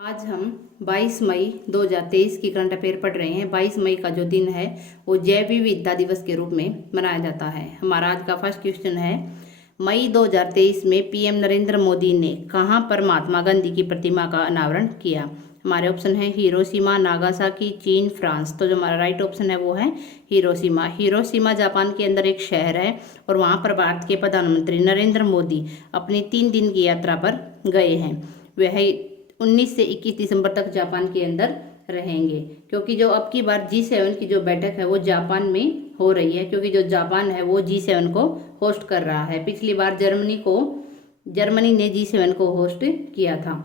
आज हम 22 मई 2023 की करंट अफेयर पढ़ रहे हैं। 22 मई का जो दिन है वो जैव विविधता दिवस के रूप में मनाया जाता है। हमारा आज का फर्स्ट क्वेश्चन है, मई 2023 में पीएम नरेंद्र मोदी ने कहां पर महात्मा गांधी की प्रतिमा का अनावरण किया? हमारे ऑप्शन है हिरोशिमा, नागासाकी, चीन, फ्रांस। तो जो हमारा राइट ऑप्शन है वो है हिरोशिमा। हिरोशिमा जापान के अंदर एक शहर है और वहां पर भारत के प्रधानमंत्री नरेंद्र मोदी अपनी 3 दिन की यात्रा पर गए हैं। वह 19 से 21 दिसंबर तक जापान के अंदर रहेंगे, क्योंकि जो अब की बार G7 की जो बैठक है वो जापान में हो रही है, क्योंकि जो जापान है वो G7 को होस्ट कर रहा है। पिछली बार जर्मनी ने G7 को होस्ट किया था।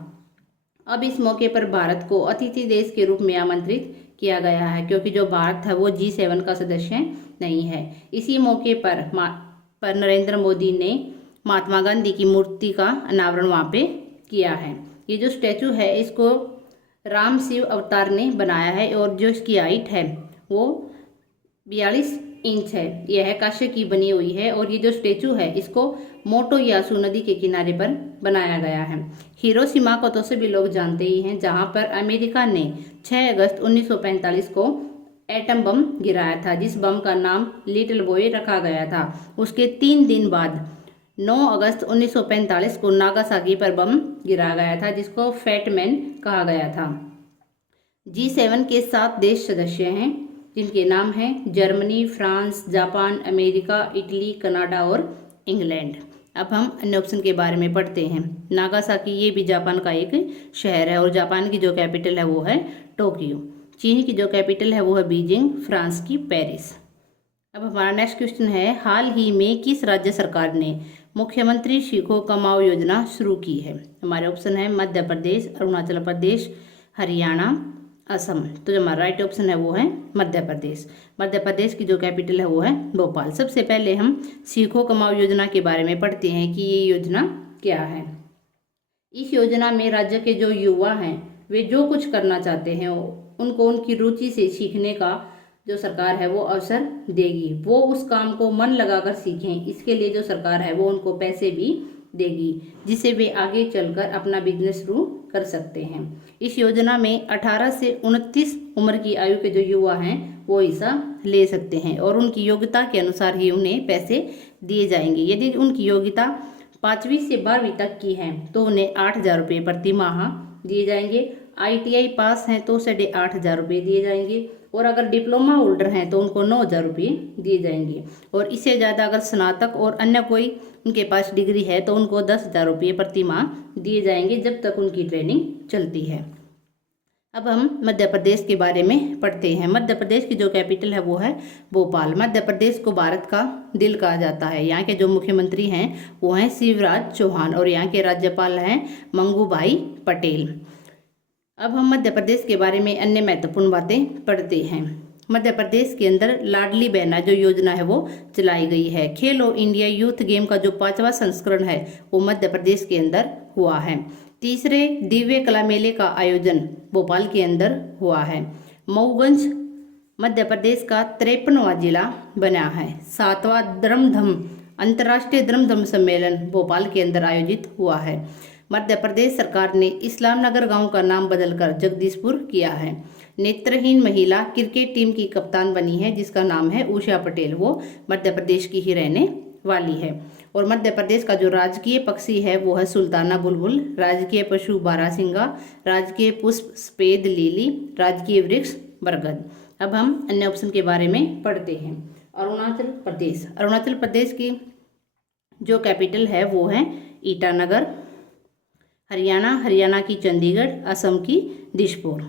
अब इस मौके पर भारत को अतिथि देश के रूप में आमंत्रित किया गया है, क्योंकि जो भारत है वो G7 का सदस्य नहीं है। इसी मौके पर नरेंद्र मोदी ने महात्मा गांधी की मूर्ति का अनावरण वहाँ पे किया है। ये जो स्टैचू है इसको राम शिव अवतार ने बनाया है और जो इसकी हाइट है वो 42 इंच है। यह कांस्य की बनी हुई है और ये जो स्टैचू है इसको मोटो यासु नदी के किनारे पर बनाया गया है। हिरोशिमा को तो सभी लोग जानते ही हैं, जहां पर अमेरिका ने 6 अगस्त 1945 को एटम बम गिराया था, जिस बम का नाम लिटिल बॉय रखा गया था। उसके 3 दिन बाद 9 अगस्त 1945 को नागासाकी पर बम गिराया गया था, जिसको फैटमैन कहा गया था। G7 के 7 देश सदस्य हैं, जिनके नाम हैं Germany, France, Japan, America, Italy, Canada और इंग्लैंड। अब हम अन्य ऑप्शन के बारे में पढ़ते हैं। नागासाकी ये भी जापान का एक शहर है और जापान की जो कैपिटल है वो है टोक्यो। चीन की जो कैपिटल है वो है बीजिंग, फ्रांस की पेरिस। अब हमारा नेक्स्ट क्वेश्चन है, हाल ही में किस राज्य सरकार ने मुख्यमंत्री सीखो कमाओ योजना शुरू की है? हमारे ऑप्शन है मध्य प्रदेश, अरुणाचल प्रदेश, हरियाणा, असम। तो जो हमारा राइट ऑप्शन है वो है मध्य प्रदेश। मध्य प्रदेश की जो कैपिटल है वो है भोपाल। सबसे पहले हम सीखो कमाओ योजना के बारे में पढ़ते हैं कि ये योजना क्या है। इस योजना में राज्य के जो युवा हैं वे जो कुछ करना चाहते हैं उनको उनकी रुचि से सीखने का जो सरकार है वो अवसर देगी। वो उस काम को मन लगाकर सीखें, इसके लिए जो सरकार है वो उनको पैसे भी देगी, जिससे वे आगे चलकर अपना बिजनेस शुरू कर सकते हैं। इस योजना में 18 से 29 उम्र की आयु के जो युवा हैं वो हिस्सा ले सकते हैं और उनकी योग्यता के अनुसार ही उन्हें पैसे दिए जाएंगे। यदि उनकी योग्यता 5वीं से 12वीं तक की है तो उन्हें 8,000 रुपये प्रति माह दिए जाएंगे। ITI पास हैं तो 8,500 रुपये दिए जाएंगे और अगर डिप्लोमा होल्डर हैं तो उनको 9,000 रुपये दिए जाएंगे और इससे ज़्यादा अगर स्नातक और अन्य कोई उनके पास डिग्री है तो उनको 10,000 रुपये प्रति माह दिए जाएंगे जब तक उनकी ट्रेनिंग चलती है। अब हम मध्य प्रदेश के बारे में पढ़ते हैं। मध्य प्रदेश की जो कैपिटल है वो है भोपाल। मध्य प्रदेश को भारत का दिल कहा जाता है। यहाँ के जो मुख्यमंत्री हैं वो हैं शिवराज चौहान और यहाँ के राज्यपाल हैं मंगूभाई पटेल। अब हम मध्य प्रदेश के बारे में अन्य महत्वपूर्ण बातें पढ़ते हैं। मध्य प्रदेश के अंदर लाडली बहना जो योजना है वो चलाई गई है। खेलो इंडिया यूथ गेम का जो 5वां संस्करण है वो मध्य प्रदेश के अंदर हुआ है। तीसरे दिव्य कला मेले का आयोजन भोपाल के अंदर हुआ है। मऊगंज मध्य प्रदेश का 53वां जिला बना है। 7वां धर्मधम अंतर्राष्ट्रीय धर्मधम सम्मेलन भोपाल के अंदर आयोजित हुआ है। मध्य प्रदेश सरकार ने इस्लाम नगर गांव का नाम बदलकर जगदीशपुर किया है। नेत्रहीन महिला क्रिकेट टीम की कप्तान बनी है जिसका नाम है उषा पटेल। वो मध्य प्रदेश की ही रहने वाली है। और मध्य प्रदेश का जो राजकीय पक्षी है वो है सुल्ताना बुलबुल, राजकीय पशु बारहसिंगा, राजकीय पुष्प सफेद लिली, राजकीय वृक्ष बरगद। अब हम अन्य ऑप्शन के बारे में पढ़ते हैं। अरुणाचल प्रदेश। अरुणाचल प्रदेश की जो कैपिटल है वो है ईटानगर। हरियाणा की चंडीगढ़, असम की दिसपुर।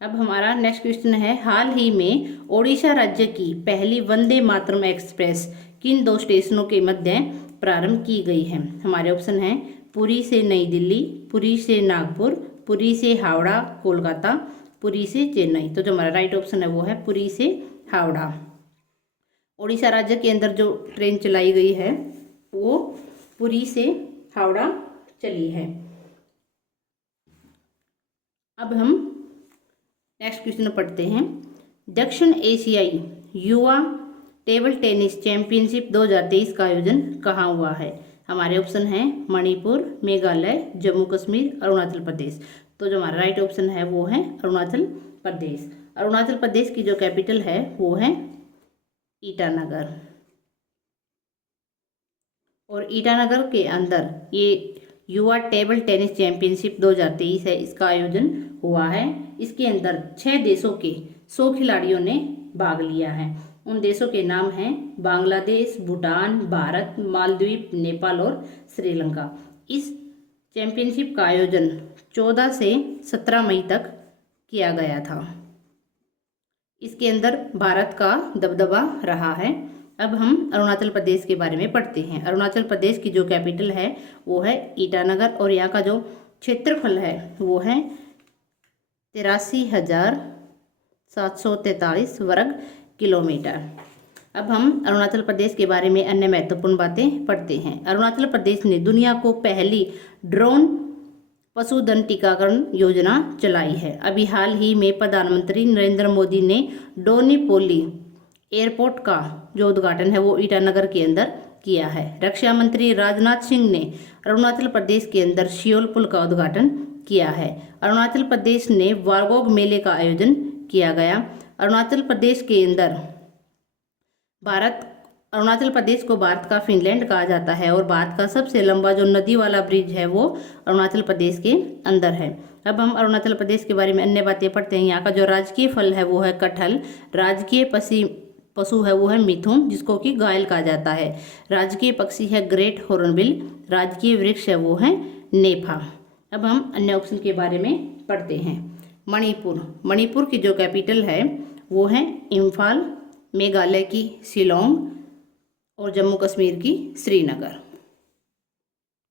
अब हमारा नेक्स्ट क्वेश्चन है, हाल ही में ओडिशा राज्य की पहली वंदे मातरम एक्सप्रेस किन 2 स्टेशनों के मध्य प्रारंभ की गई है? हमारे ऑप्शन हैं पुरी से नई दिल्ली, पुरी से नागपुर, पुरी से हावड़ा कोलकाता, पुरी से चेन्नई। तो जो हमारा राइट ऑप्शन है वो है पुरी से हावड़ा। ओडिशा राज्य के अंदर जो ट्रेन चलाई गई है वो पुरी से हावड़ा चली है। अब हम नेक्स्ट क्वेश्चन पढ़ते हैं। दक्षिण एशियाई युवा टेबल टेनिस चैंपियनशिप 2023 का आयोजन कहाँ हुआ है? हमारे ऑप्शन हैं मणिपुर, मेघालय, जम्मू कश्मीर, अरुणाचल प्रदेश। तो जो हमारा राइट ऑप्शन है वो है अरुणाचल प्रदेश। अरुणाचल प्रदेश की जो कैपिटल है वो है ईटानगर। और ईटानगर के अंदर ये युवा टेबल टेनिस चैंपियनशिप 2023 है, इसका आयोजन हुआ है। इसके अंदर 6 देशों के 100 खिलाड़ियों ने भाग लिया है। उन देशों के नाम हैं बांग्लादेश, भूटान, भारत, मालदीव, नेपाल और श्रीलंका। इस चैंपियनशिप का आयोजन 14 से 17 मई तक किया गया था। इसके अंदर भारत का दबदबा रहा है। अब हम अरुणाचल प्रदेश के बारे में पढ़ते हैं। अरुणाचल प्रदेश की जो कैपिटल है वो है ईटानगर और यहाँ का जो क्षेत्रफल है वो है 83,743 वर्ग किलोमीटर। अब हम अरुणाचल प्रदेश के बारे में अन्य महत्वपूर्ण बातें पढ़ते हैं। अरुणाचल प्रदेश ने दुनिया को पहली ड्रोन पशुधन टीकाकरण योजना चलाई है। अभी हाल ही में प्रधानमंत्री नरेंद्र मोदी ने डोनीपोली एयरपोर्ट का जो उद्घाटन है वो ईटानगर के अंदर किया है। रक्षा मंत्री राजनाथ सिंह ने अरुणाचल प्रदेश के अंदर सियोल पुल का उद्घाटन किया है। अरुणाचल प्रदेश ने वारगोग मेले का आयोजन किया गया। अरुणाचल प्रदेश के अंदर अरुणाचल प्रदेश को भारत का फिनलैंड कहा जाता है और भारत का सबसे लंबा जो नदी वाला ब्रिज है वो अरुणाचल प्रदेश के अंदर है। अब हम अरुणाचल प्रदेश के बारे में अन्य बातें पढ़ते हैं। यहाँ का जो राजकीय फल है वो है कटहल, राजकीय पशु है वो है मिथुन जिसको कि घायल कहा जाता है, राजकीय पक्षी है ग्रेट हॉर्नबिल, राजकीय वृक्ष है वो है नेफा। अब हम अन्य ऑप्शन के बारे में पढ़ते हैं। मणिपुर की जो कैपिटल है वो है इम्फाल, मेघालय की शिलोंग और जम्मू कश्मीर की श्रीनगर।